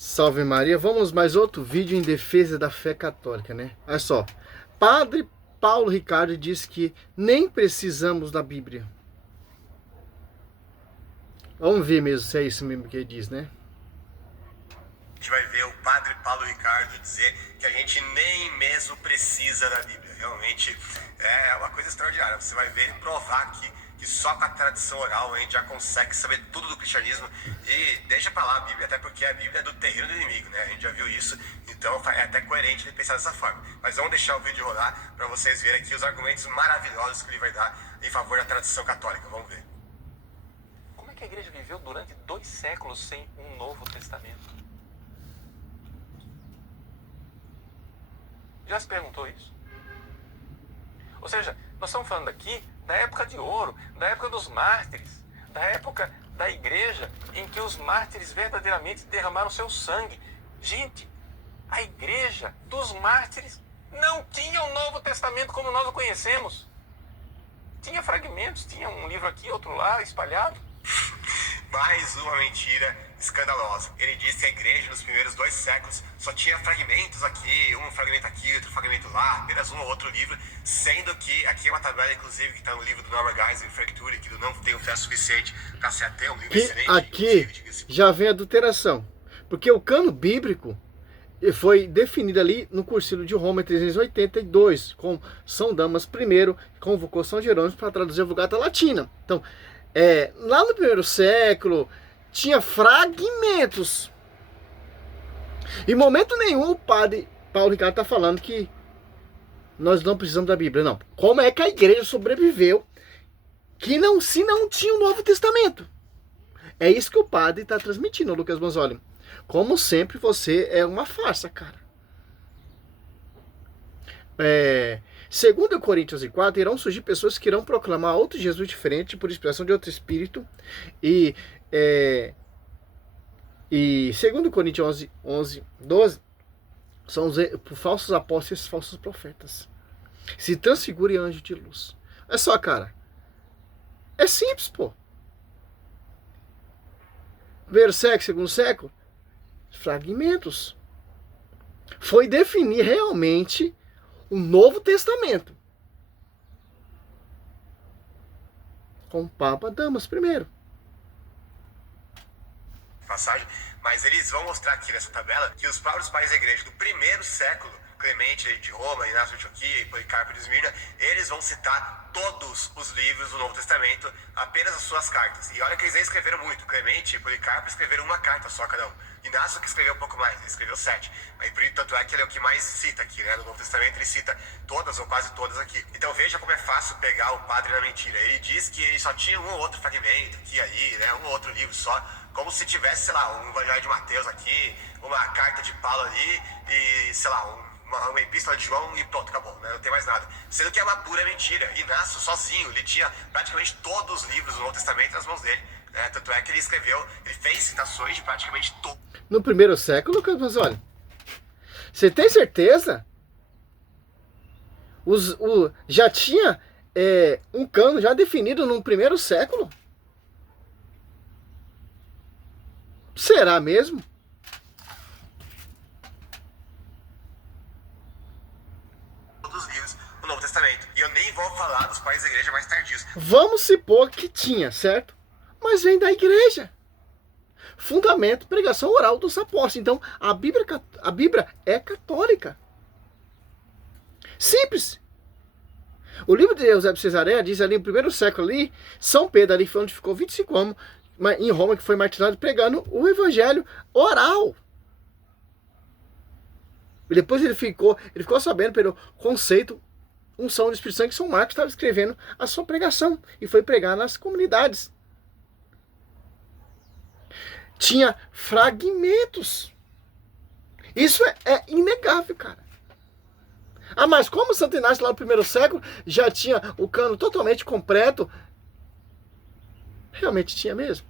Salve Maria, vamos mais outro vídeo em defesa da fé católica, né? Olha só, Padre Paulo Ricardo diz que nem precisamos da Bíblia. Vamos ver mesmo se é isso mesmo que ele diz, né? A gente vai ver o Padre Paulo Ricardo dizer que a gente nem mesmo precisa da Bíblia. Realmente é uma coisa extraordinária. Você vai ver ele provar que só com a tradição oral a gente já consegue saber tudo do cristianismo. E deixa pra lá a Bíblia, até porque a Bíblia é do terreiro do inimigo, né? A gente já viu isso, então é até coerente ele pensar dessa forma. Mas vamos deixar o vídeo rolar para vocês verem aqui os argumentos maravilhosos que ele vai dar em favor da tradição católica. Vamos ver. Como é que a igreja viveu durante 2 séculos sem um Novo Testamento? Já se perguntou isso? Ou seja, nós estamos falando aqui da época de ouro, da época dos mártires, da época da igreja em que os mártires verdadeiramente derramaram seu sangue. Gente, a igreja dos mártires não tinha o Novo Testamento como nós o conhecemos. Tinha fragmentos, tinha um livro aqui, outro lá, espalhado. Mais uma mentira escandalosa. Ele disse que a igreja nos primeiros 2 séculos só tinha fragmentos aqui, um fragmento aqui, outro fragmento lá, apenas um ou outro livro, sendo que aqui é uma tabela, inclusive, que está no livro do Norman Geisler, Frank Turek, que não tem fé suficiente para se ater, um livro Que excelente. aqui já vem a adulteração, porque o cano bíblico foi definido ali no Concílio de Roma em 382, com São Damas I, convocou São Jerônimo para traduzir a Vulgata Latina. Então, lá no primeiro século, tinha fragmentos. Em momento nenhum o padre Paulo Ricardo está falando que nós não precisamos da Bíblia, não. Como é que a igreja sobreviveu se não tinha o Novo Testamento? É isso que o padre está transmitindo, Lucas Manzoli. Como sempre, você é uma farsa, cara. Segundo Coríntios 4, irão surgir pessoas que irão proclamar outro Jesus diferente por inspiração de outro espírito. E segundo Coríntios 11, 12, são os falsos apóstolos e falsos profetas. Se transfigurem anjo de luz. É só, cara. É simples, pô. Primeiro século, segundo século, fragmentos. Foi definir realmente o Novo Testamento com o Papa Damas I. Passagem, mas eles vão mostrar aqui nessa tabela que os próprios pais da igreja do primeiro século, Clemente de Roma, Inácio de Antioquia e Policarpo de Esmirna, eles vão citar todos os livros do Novo Testamento, apenas as suas cartas. E olha que eles nem escreveram muito. Clemente e Policarpo escreveram uma carta só cada um. Inácio que escreveu um pouco mais, ele escreveu 7. Mas tanto é que ele é o que mais cita aqui, né? No Novo Testamento ele cita todas ou quase todas aqui. Então veja como é fácil pegar o padre na mentira. Ele diz que ele só tinha um ou outro fragmento aqui e ali, né? Um ou outro livro só. Como se tivesse, sei lá, um Evangelho de Mateus aqui, uma carta de Paulo ali e, sei lá, uma epístola de João e pronto, acabou, né? Não tem mais nada. Sendo que é uma pura mentira. Inácio, sozinho, ele tinha praticamente todos os livros do Novo Testamento nas mãos dele. Né? Tanto é que ele escreveu, ele fez citações de praticamente todos. No primeiro século, mas olha, você tem certeza? Já tinha um cano já definido no primeiro século? Será mesmo? Todos os livros do Novo Testamento. E eu nem vou falar dos pais da igreja mais tardios. Vamos supor que tinha, certo? Mas vem da igreja. Fundamento, pregação oral dos apóstolos. Então, a Bíblia é católica. Simples. O livro de Eusébio de Cesareia diz ali no primeiro século ali, São Pedro ali foi onde ficou 25 anos, em Roma, que foi martirizado pregando o evangelho oral. E depois ele ficou sabendo pelo conceito unção do Espírito Santo que São Marcos estava escrevendo a sua pregação e foi pregar nas comunidades. Tinha fragmentos. Isso é inegável, cara. Ah, mas como Santo Inácio lá no primeiro século já tinha o cano totalmente completo? Realmente tinha mesmo?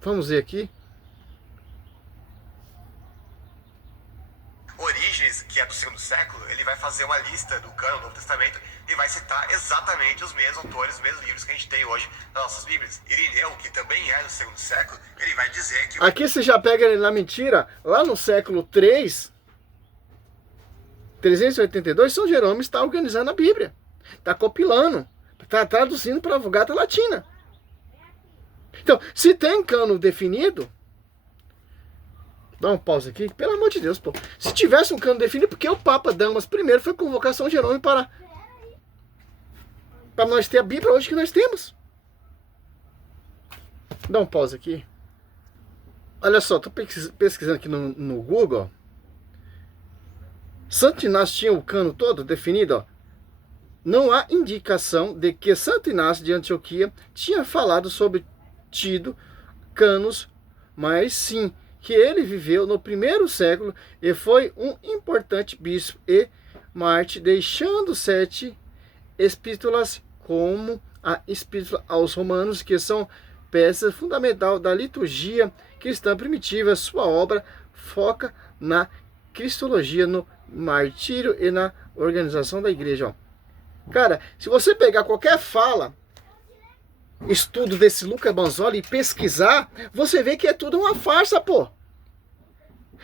Vamos ver aqui. Orígenes, que é do segundo século, ele vai fazer uma lista do cânon do Novo Testamento e vai citar exatamente os mesmos autores, os mesmos livros que a gente tem hoje nas nossas Bíblias. Irineu, que também é do segundo século, ele vai dizer que... Aqui você já pega ele na mentira, lá no século 3, 382, São Jerônimo está organizando a Bíblia, está compilando, está traduzindo para a Vulgata Latina. Então, se tem cânon definido, dá uma pausa aqui, pelo amor de Deus, pô. Se tivesse um cânon definido, porque o Papa Damas I foi convocar São Jerônimo para nós ter a Bíblia hoje que nós temos. Dá uma pausa aqui. Olha só, tô pesquisando aqui no Google, ó. Santo Inácio tinha o cânon todo definido, ó. Não há indicação de que Santo Inácio de Antioquia tinha falado sobre tido cânos, mas sim que ele viveu no primeiro século e foi um importante bispo e mártir, deixando 7 epístolas, como a Epístola aos Romanos, que são peça fundamental da liturgia cristã primitiva. Sua obra foca na cristologia, no martírio e na organização da igreja. Ó. Cara, se você pegar qualquer fala, estudo desse Luca Manzoli e pesquisar, você vê que é tudo uma farsa, pô.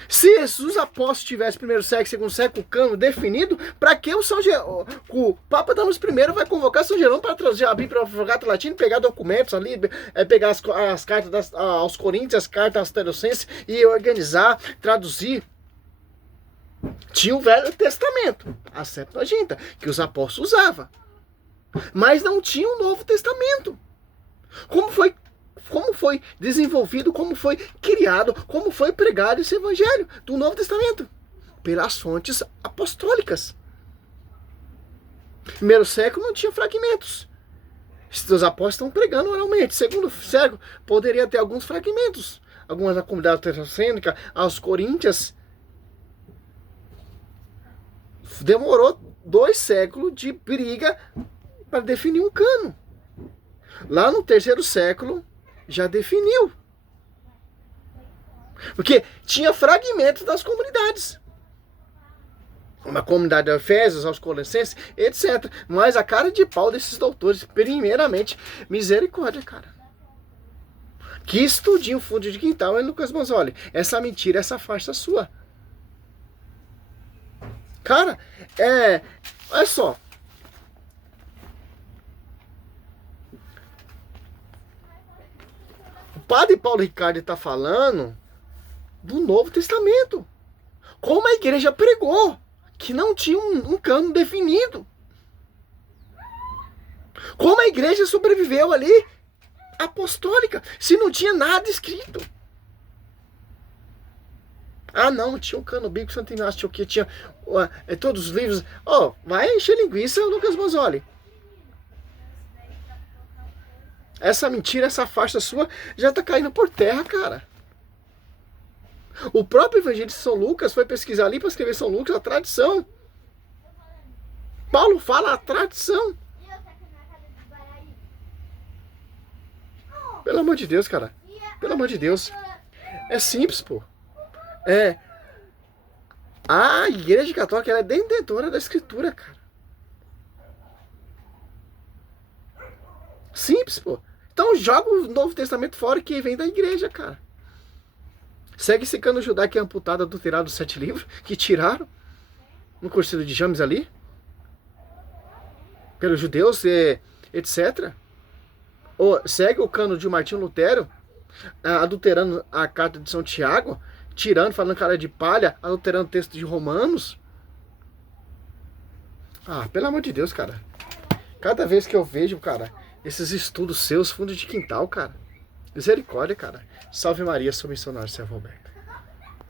Se os apóstolos tivessem primeiro século, segundo século, o cânon definido, para que o Papa Damas I vai convocar São Jerônimo para trazer a Bíblia para a Vulgata Latina, pegar documentos ali, pegar as cartas aos Coríntios, as cartas aos Tessalonicenses e organizar, traduzir? Tinha o Velho Testamento, a Septuaginta, que os apóstolos usavam, mas não tinha o Novo Testamento. Como foi desenvolvido, como foi criado, como foi pregado esse evangelho do Novo Testamento? Pelas fontes apostólicas. Primeiro século não tinha fragmentos. Os apóstolos estão pregando oralmente. Segundo século poderia ter alguns fragmentos. Algumas na comunidade tessalônica, aos Coríntios. Demorou 2 séculos de briga para definir um cânon. Lá no terceiro século já definiu. Porque tinha fragmentos das comunidades. Uma comunidade de Efésios, aos Colossenses, etc. Mas a cara de pau desses doutores, primeiramente, misericórdia, cara. Que estudinho fundo de quintal, hein, Lucas Manzoli? Essa mentira, essa farsa sua. Cara, olha só. O padre Paulo Ricardo está falando do Novo Testamento. Como a igreja pregou, que não tinha um cânon definido. Como a igreja sobreviveu ali, apostólica, se não tinha nada escrito. Ah, não, tinha um cânon bíblico, Santo Inácio, que tinha todos os livros. Vai encher linguiça, Lucas Manzoli. Essa mentira, essa farsa sua, já está caindo por terra, cara. O próprio evangelista São Lucas foi pesquisar ali para escrever São Lucas, a tradição. Paulo fala a tradição. Pelo amor de Deus, cara. Pelo amor de Deus. É simples, pô. A Igreja Católica, ela é detentora da Escritura, cara. Simples, pô. Então joga o Novo Testamento fora, que vem da igreja, cara. Segue esse cano judaico que é amputado, adulterado dos 7 livros, que tiraram no Concílio de James ali, pelos judeus, etc. Segue o cano de Martinho Lutero, adulterando a carta de São Tiago, tirando, falando cara de palha, adulterando o texto de Romanos. Pelo amor de Deus, cara. Cada vez que eu vejo, cara, esses estudos seus, fundo de quintal, cara. Misericórdia, cara. Salve Maria, sou missionário, servo Alberto.